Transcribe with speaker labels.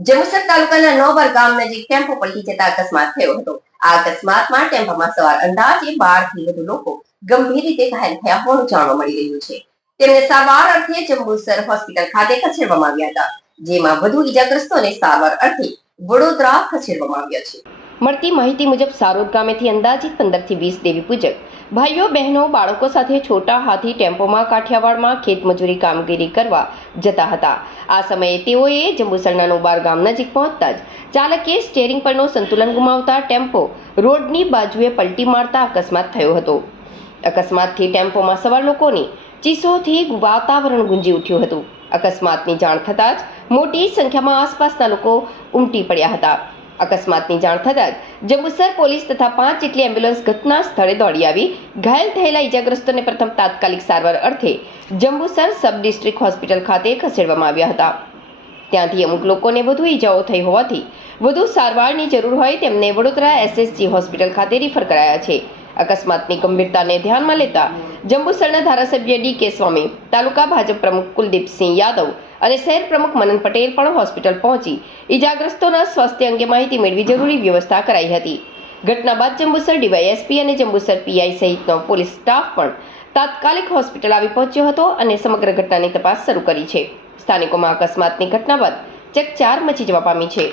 Speaker 1: જંબુસર તાલુકાના નોબર ગામ નજીક ટેમ્પો પલટી જતા અકસ્માત થયો હતો. આ અકસ્માતમાં ટેમ્પામાં સવાર અંદાજે બારથી વધુ લોકો ગંભીર રીતે ઘાયલ થયા હોવાનું જાણવા મળી રહ્યું છે. તેમને સારવાર અર્થે જંબુસર હોસ્પિટલ ખાતે ખસેડવામાં આવ્યા હતા, જેમાં વધુ ઈજાગ્રસ્તોને સારવાર અર્થે વડોદરા ખસેડવામાં આવ્યા છે. મળતી માહિતી મુજબ સારોદ ગામેથી અંદાજિત પંદરથી વીસ દેવી પૂજક, ભાઈઓ, બહેનો, બાળકો સાથે છોટા હાથી ટેમ્પોમાં કાઠિયાવાડમાં ખેતમજૂરી કામગીરી કરવા જતા હતા. આ સમયે તેઓએ જંબુસરના નોબાર ગામ નજીક પહોંચતા જ ચાલકે સ્ટેરિંગ પરનો સંતુલન ગુમાવતા ટેમ્પો રોડની બાજુએ પલટી મારતા અકસ્માત થયો હતો. અકસ્માતથી ટેમ્પોમાં સવાર લોકોની ચીસોથી વાતાવરણ ગુંજી ઉઠ્યું હતું. અકસ્માતની જાણ થતાં જ મોટી સંખ્યામાં આસપાસના લોકો ઉમટી પડ્યા હતા. અકસ્માતની જાણ થતાં જ જંબુસર પોલીસ તથા પાંચ જેટલી એમ્બ્યુલન્સ ઘટના સ્થળે દોડી આવી. ઘાયલ થયેલા ઈજાગ્રસ્તોને પ્રથમ તાત્કાલિક સારવાર અર્થે જંબુસર સબ ડિસ્ટ્રિક્ટ હોસ્પિટલ ખાતે ખસેડવામાં આવ્યા હતા. ત્યાંથી અમુક લોકોને વધુ ઈજાઓ થઈ હોવાથી વધુ સારવારની જરૂર હોય તેમને વડોદરા એસએસજી હોસ્પિટલ ખાતે રિફર કરાયા છે. અકસ્માતની ગંભીરતાને ધ્યાનમાં લેતા જંબુસરના ધારાસભ્ય ડી કે સ્વામી, તાલુકા ભાજપ પ્રમુખ કુલદીપસિંહ યાદવ અને શહેર પ્રમુખ મનન પટેલ પણ હોસ્પિટલ પહોંચી. ઈજાગ્રસ્તોના સ્વાસ્થ્ય અંગે માહિતી મેળવી જરૂરી વ્યવસ્થા કરાઈ હતી. ઘટના બાદ જંબુસર ડીવાયએસપી અને જંબુસર પીઆઈ સહિતનો પોલીસ સ્ટાફ પણ તાત્કાલિક હોસ્પિટલ આવી પહોંચ્યો હતો અને સમગ્ર ઘટનાની તપાસ શરૂ કરી છે. સ્થાનિકોમાં અકસ્માતની ઘટના બાદ ચકચાર મચી જવા પામી છે.